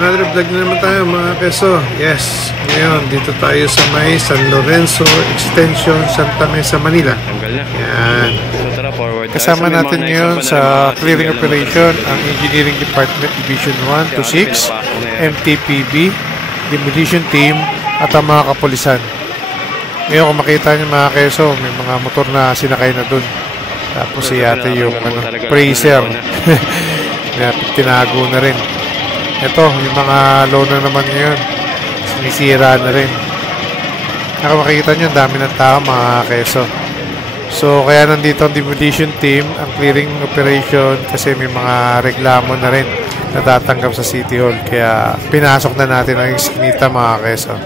Another vlog na naman tayo mga keso. Yes, ngayon dito tayo sa may San Lorenzo Extension, Santa Mesa, Manila. Yan. Kasama natin ngayon sa clearing operation ang Engineering Department Division 1 to 6, MTPB, Demolition Team at ang mga kapulisan. Ngayon kung makita niyo mga keso, may mga motor na sinakay na dun. Tapos yata yung Prazer. Tinago na rin. Ito, yung mga lona naman ngayon, sinisira na rin. Makikita nyo, ang dami ng tao mga keso. So, kaya nandito ang demolition team, ang clearing operation, kasi may mga reklamo na rin natatanggap sa City Hall. Kaya pinasok na natin ang iskinita mga keso.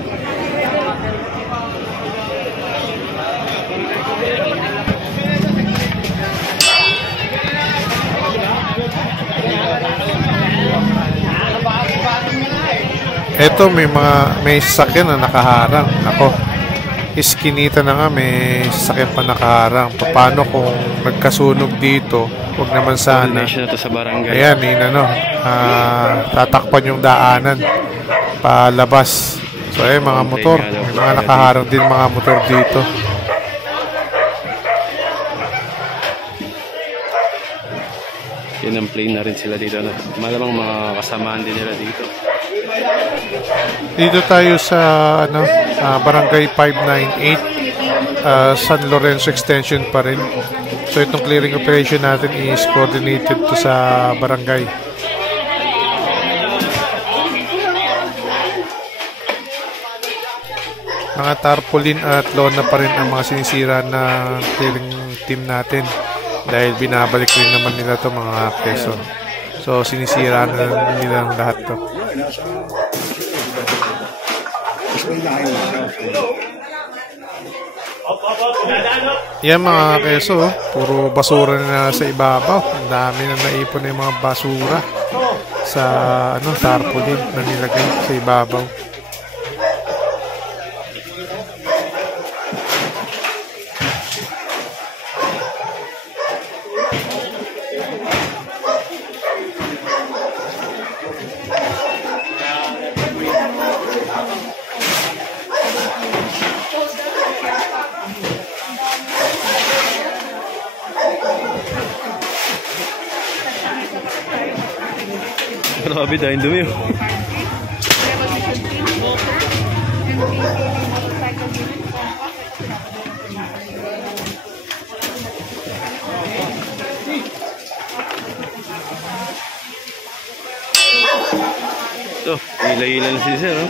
Eto, may sasakyan na nakaharang. Ako, iskinita na nga, may sasakyan pa nakaharang. Paano kung nagkasunog dito? Huwag naman sana. Ayan, tatakpan yung daanan palabas. So, mga motor. May mga nakaharang din mga motor dito. Yan ang plane na rin sila dito. Malamang mga kasamaan din nila dito. Dito tayo sa Barangay 598, San Lorenzo Extension pa rin. So itong clearing operation natin is coordinated to sa barangay. Mga tarpaulin at lona pa rin ang mga sinisira na clearing team natin dahil binabalik rin naman nila to mga keso. So sinisira na nila ang lahat to. Yan mga keso, puro basura na sa ibabaw. Ang dami na naipon na yung mga basura sa tarpaulin na nilagay sa ibabaw. Grabe dahil dumi. Ito, hila-hila na si sir.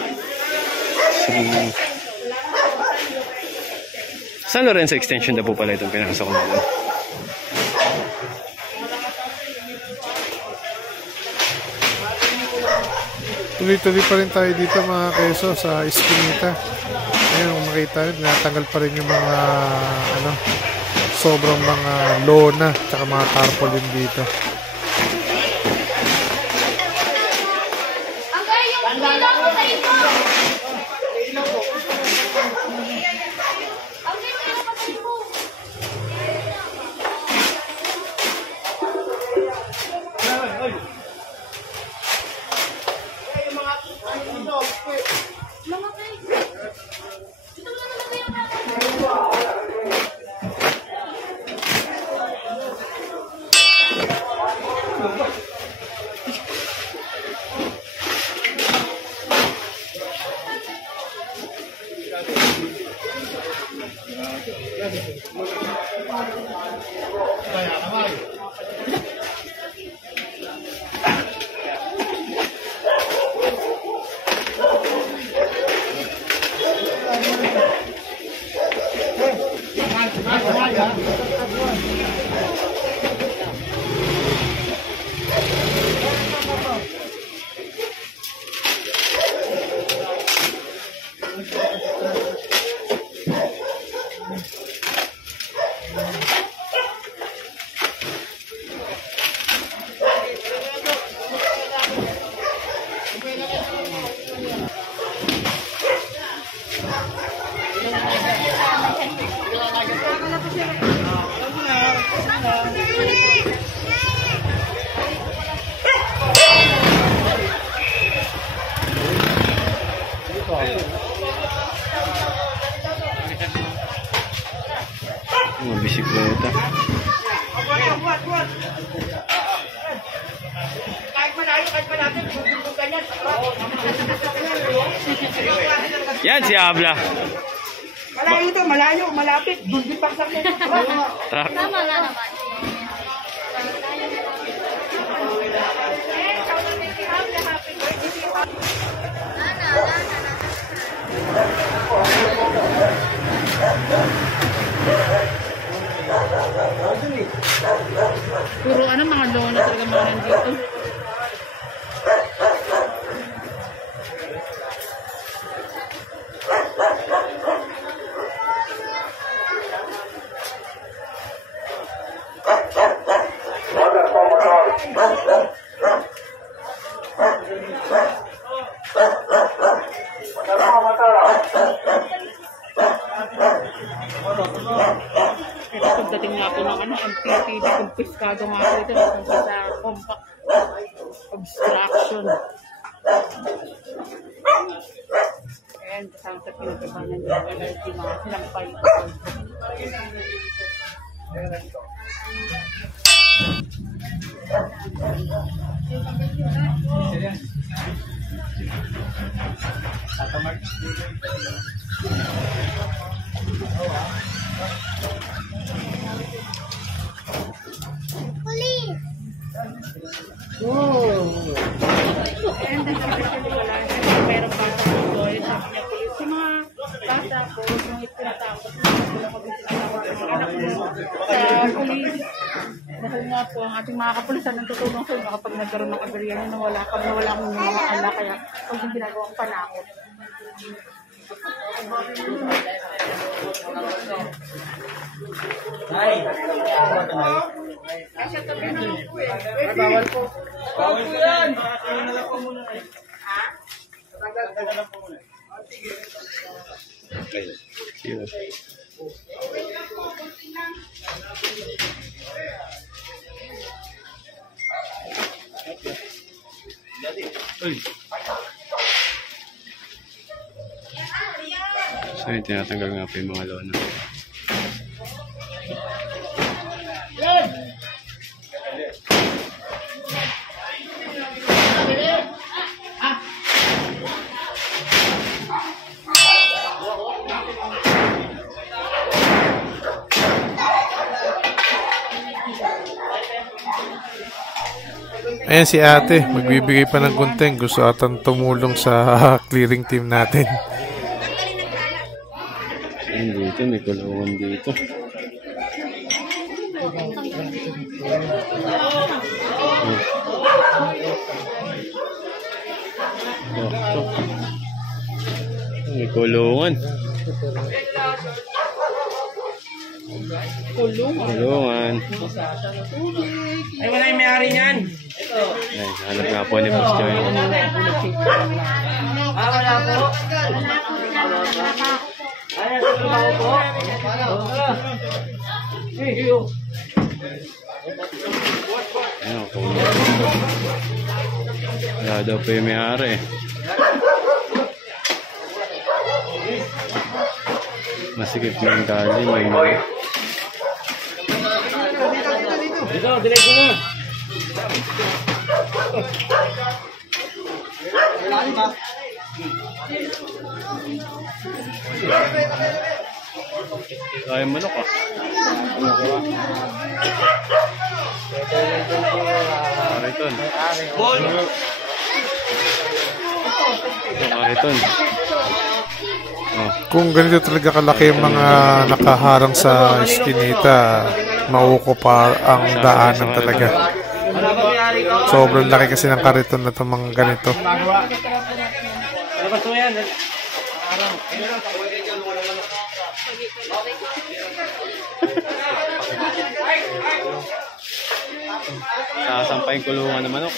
San Lorenzo Extension na po pala itong pinakasok natin. Tuloy-tuloy pa rin tayo dito mga keso sa iskinita. Ayun, kung makita rin, natanggal pa rin yung mga sobrang mga lona at mga tarpaulin dito. Yan si Abla. Malayo to, malayo, malapit. Doon din paksak mo. Truck. Tama na naman. Puro ano, mga lono talaga mga nandito. Pagdating nga po ng ano, MPPD, kumpiskado nga po ito sa compact obstruction. And kasama sa pinagabanan ng LRT, mga sinampay. And then, meron pa sa mga sabi niya, police, yung mga bata po, yung itinatakot, anak ko sa police. Dahil nga po, ang ating mga kapulisan ng tutulong sa mga kapag nagkaroon ng kabaryan, nawala akong mga anak, kaya huwag yung ginagawang panakot. Kasi tabi na lang po eh. Bawal po. Bawal po yan. Makakain na lang po muna eh. Ha? Tagal lang po muna. So yun, tinatanggal nga po yung mga lona. Ayan si ate, magbibigay pa ng gunting. Gusto atang tumulong sa clearing team natin. Ayan dito, may kulungan dito. May kulungan. Kulungan. Ay, wala yung may-ari niyan. Ay, hanap nga po ni Boss Joy. Wala po. Ay, trabaho po. Ayan, kulungan. Wala daw po yung may-ari. Masikip na yung tali, may mga. Dito, diretso na. Ay, manok ah. Ariton. Ariton. Oh. Kung ganito talaga kalaki yung mga nakaharang sa iskinita, mauko pa ang daanan talaga. Sobrang laki kasi ng kariton na itong mga ganito. Sasampay yung kulungan ng manok.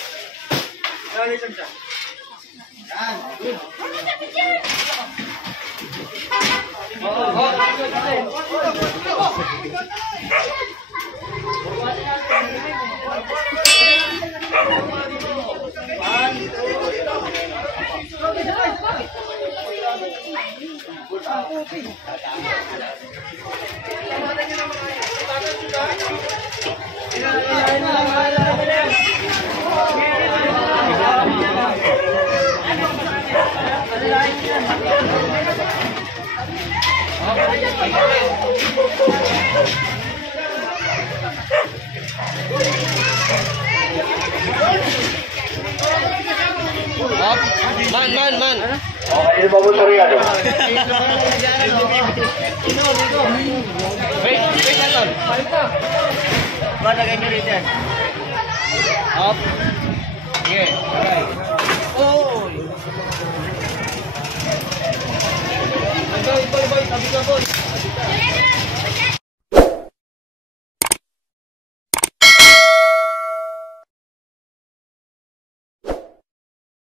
Man. Okay, bago sa riyan. Wait, Anton. Ba, lagay nyo rin yan. Up.